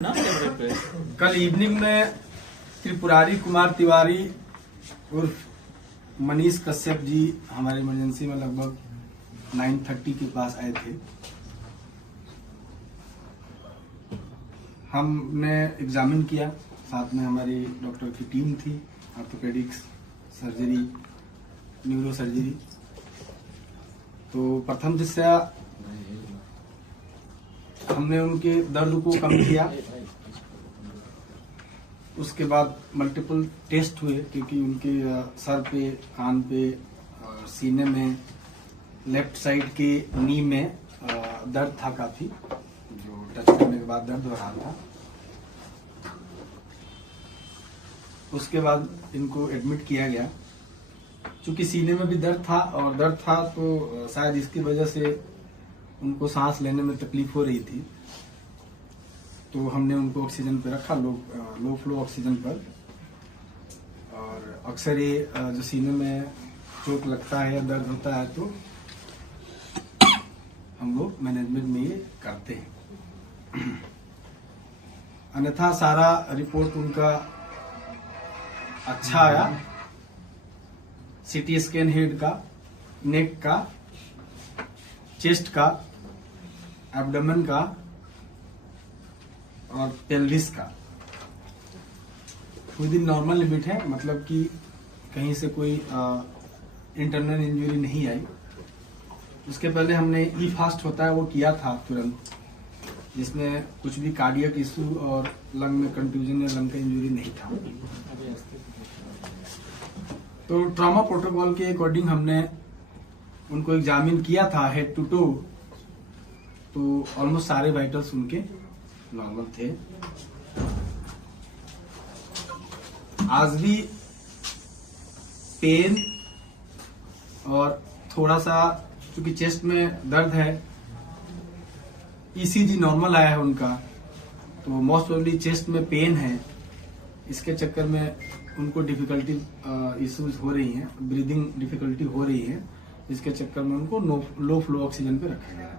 कल इवनिंग में त्रिपुरारी कुमार तिवारी उर्फ मनीष कश्यप जी हमारे इमरजेंसी में लगभग 9:30 के पास आए थे। हमने एग्जामिन किया, साथ में हमारी डॉक्टर की टीम थी, ऑर्थोपेडिक्स, सर्जरी, न्यूरो सर्जरी। तो प्रथम दृष्टया हमने उनके दर्द को कम किया। उसके बाद मल्टीपल टेस्ट हुए, क्योंकि उनके सर पे, कान पे, सीने में, लेफ्ट साइड के नी में दर्द था काफी, जो टच करने के बाद दर्द हो रहा था। उसके बाद इनको एडमिट किया गया। चूंकि सीने में भी दर्द था और दर्द था तो शायद इसकी वजह से उनको सांस लेने में तकलीफ हो रही थी, तो हमने उनको ऑक्सीजन पे रखा, लो फ्लो ऑक्सीजन पर। और अक्सर ये जो सीने में चोट लगता है या दर्द होता है तो हम लोग मैनेजमेंट में ये करते हैं। अन्यथा सारा रिपोर्ट उनका अच्छा आया। सीटी स्कैन हेड का, नेक का, चेस्ट का, एब्डोमेन का और पेल्विस का विद इन नॉर्मल लिमिट है, मतलब कि कहीं से कोई इंटरनल इंजरी नहीं आई। उसके पहले हमने ई फास्ट होता है वो किया था तुरंत, जिसमें कुछ भी कार्डियक इशू और लंग में कंट्यूजन या लंग का इंजरी नहीं था। तो ट्रॉमा प्रोटोकॉल के अकॉर्डिंग हमने उनको एग्जामिन किया था हेड टू टो, तो ऑलमोस्ट सारे वाइटल्स उनके नॉर्मल थे। आज भी पेन और थोड़ा सा क्योंकि चेस्ट में दर्द है, ईसीजी नॉर्मल आया है उनका, तो मोस्ट प्रोबेबली चेस्ट में पेन है। इसके चक्कर में उनको डिफिकल्टी इश्यूज हो रही हैं, ब्रीदिंग डिफिकल्टी हो रही है, जिसके चक्कर में उनको लो फ्लो ऑक्सीजन पे रखा गया है।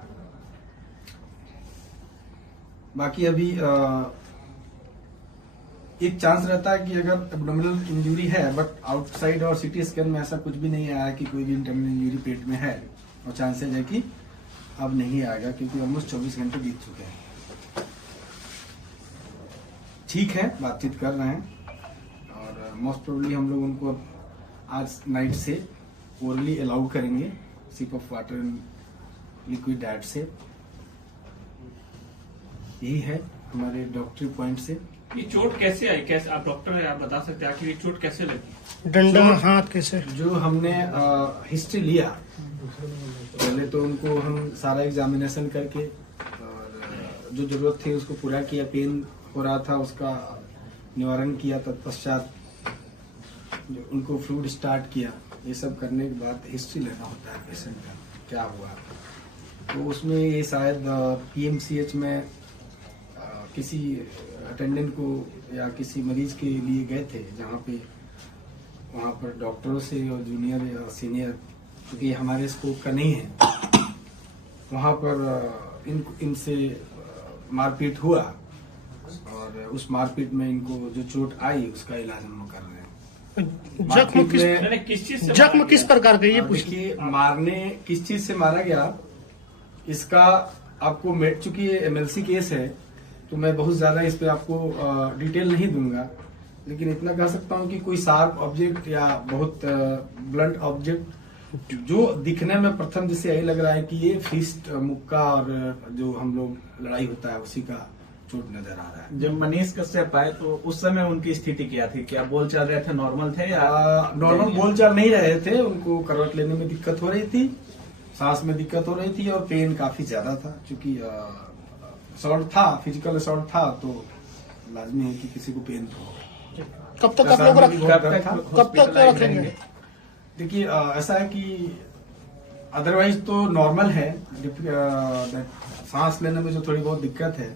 बाकी अभी एक चांस रहता है कि अगर एब्डोमिनल इंजरी है, बट आउटसाइड और सीटी स्कैन में ऐसा कुछ भी नहीं आया कि कोई भी इंटरनल इंजरी पेट में है, और चांसेस है कि अब नहीं आएगा, क्योंकि ऑलमोस्ट 24 घंटे बीत चुके हैं। ठीक है, बातचीत कर रहे हैं और मोस्ट प्रोबेबली हम लोग उनको आज नाइट से ओरली अलाउ करेंगे, sip of water and liquid diet से। यही है हमारे डॉक्टरी पॉइंट से। ये चोट कैसे आई? कैसे आप डॉक्टर हैं, आप बता सकते हैं आखिर ये चोट कैसे लगी? डंडा हाथ कैसे? जो हमने हिस्ट्री लिया, पहले तो उनको हम सारा एग्जामिनेशन करके और जो जरूरत थी उसको पूरा किया। पेन हो रहा था उसका निवारण किया, तत्पश्चात जो उनको फ्लूइड स्टार्ट किया। ये सब करने के बाद हिस्ट्री लेना होता है पेशेंट का, क्या हुआ। तो उसमें ये शायद पीएमसीएच में किसी अटेंडेंट को या किसी मरीज के लिए गए थे, जहाँ पे वहाँ पर डॉक्टरों से और जूनियर या सीनियर, क्योंकि हमारे स्कोप का नहीं है, वहाँ पर इनसे मारपीट हुआ और उस मारपीट में इनको जो चोट आई उसका इलाज हम लोग कर रहे हैं। जख्म किस प्रकार का? ये पूछिए, मारने किस चीज से मारा गया इसका आपको चूंकि ये एमएलसी केस है तो मैं बहुत ज्यादा इस पे आपको डिटेल नहीं दूंगा, लेकिन इतना कह सकता हूँ कि कोई शार्प ऑब्जेक्ट या बहुत ब्लंट ऑब्जेक्ट जो दिखने में प्रथम जिससे यही लग रहा है कि ये फिस्ट, मुक्का और जो हम लोग लड़ाई होता है उसी का चोट नजर आ रहा है। जब मनीष कश्यप आए तो उस समय उनकी स्थिति क्या थी? क्या बोल चल रहे थे, नॉर्मल थे या? नॉर्मल बोल चाल नहीं रहे थे, उनको करवट लेने में दिक्कत हो रही थी, सांस में दिक्कत हो रही थी और पेन काफी ज्यादा था। क्योंकि असॉल्ट था, फिजिकल असॉल्ट था, तो लाजमी है कि किसी को पेन तो हो। कब तक आप लोग कब तक रखेंगे? देखिए ऐसा है कि अदरवाइज तो नॉर्मल है, सांस लेने में जो थोड़ी बहुत दिक्कत है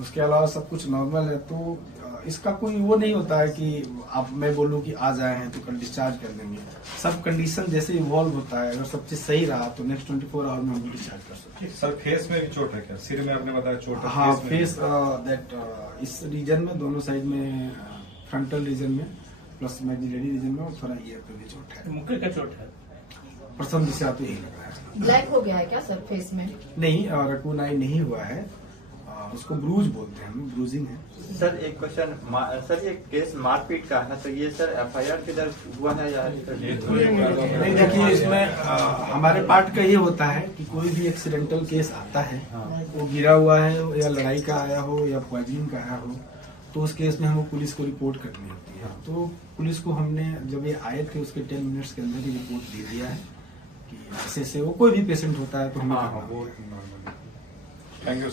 उसके अलावा सब कुछ नॉर्मल है। तो इसका कोई वो नहीं होता है कि अब मैं बोलूं कि आज आए हैं तो कल डिस्चार्ज कर देंगे। सब कंडीशन जैसे इवॉल्व होता है, अगर सब चीज सही रहा तो नेक्स्ट 24 आवर में हम डिस्चार्ज कर सकते हैं। सर फेस में भी चोट है क्या? सिर में आपने बताया चोट है? हाँ, में फेस दैट इस रीजन में, दोनों साइड में, फ्रंटल रीजन में प्लस मैग्जिलरी रीजन में, और थोड़ा ईयर पे भी चोट है। मुक्के का चोट है। प्रथम दिशा तो यही लग रहा है। ब्लैक हो गया है क्या सर फेस में? नहीं, रकून आई नहीं हुआ है, उसको ब्रूज बोलते हैं, हम ब्रूजिंग है। सर एक क्वेश्चन, सर ये केस मारपीट का है तो ये सर FIR के दर्ज हुआ है या नहीं, देखिए इसमें हमारे पार्ट का ये होता है कि कोई भी एक्सीडेंटल केस आता है, वो गिरा हुआ है या लड़ाई का आया हो या पॉइजनिंग का आया हो, तो उस केस में हमको पुलिस को रिपोर्ट करनी होती है। तो पुलिस को हमने जब ये आए थे उसके 10 मिनट्स के अंदर ही रिपोर्ट दे दिया है कि ऐसे वो कोई भी पेशेंट होता है तो हमें हाँ वो नॉर्मल। Thank you.